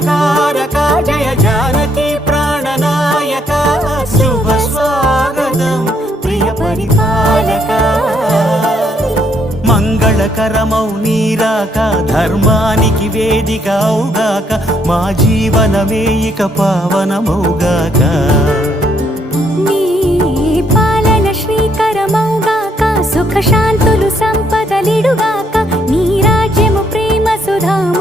మంగళకారక జయ జానకి ప్రాణనాయక శుభ స్వాగతం ప్రియ పరిపాలక మంగళకరమౌ నీరాక ధర్మానికి వేదిక అవుగాక మా జీవనమే ఇక పావనమౌగాక నీ పాలన శ్రీకరమౌగాక సుఖ శాంతులు సంపదలిడుగాక నీ రాజ్యము ప్రేమ సుధామ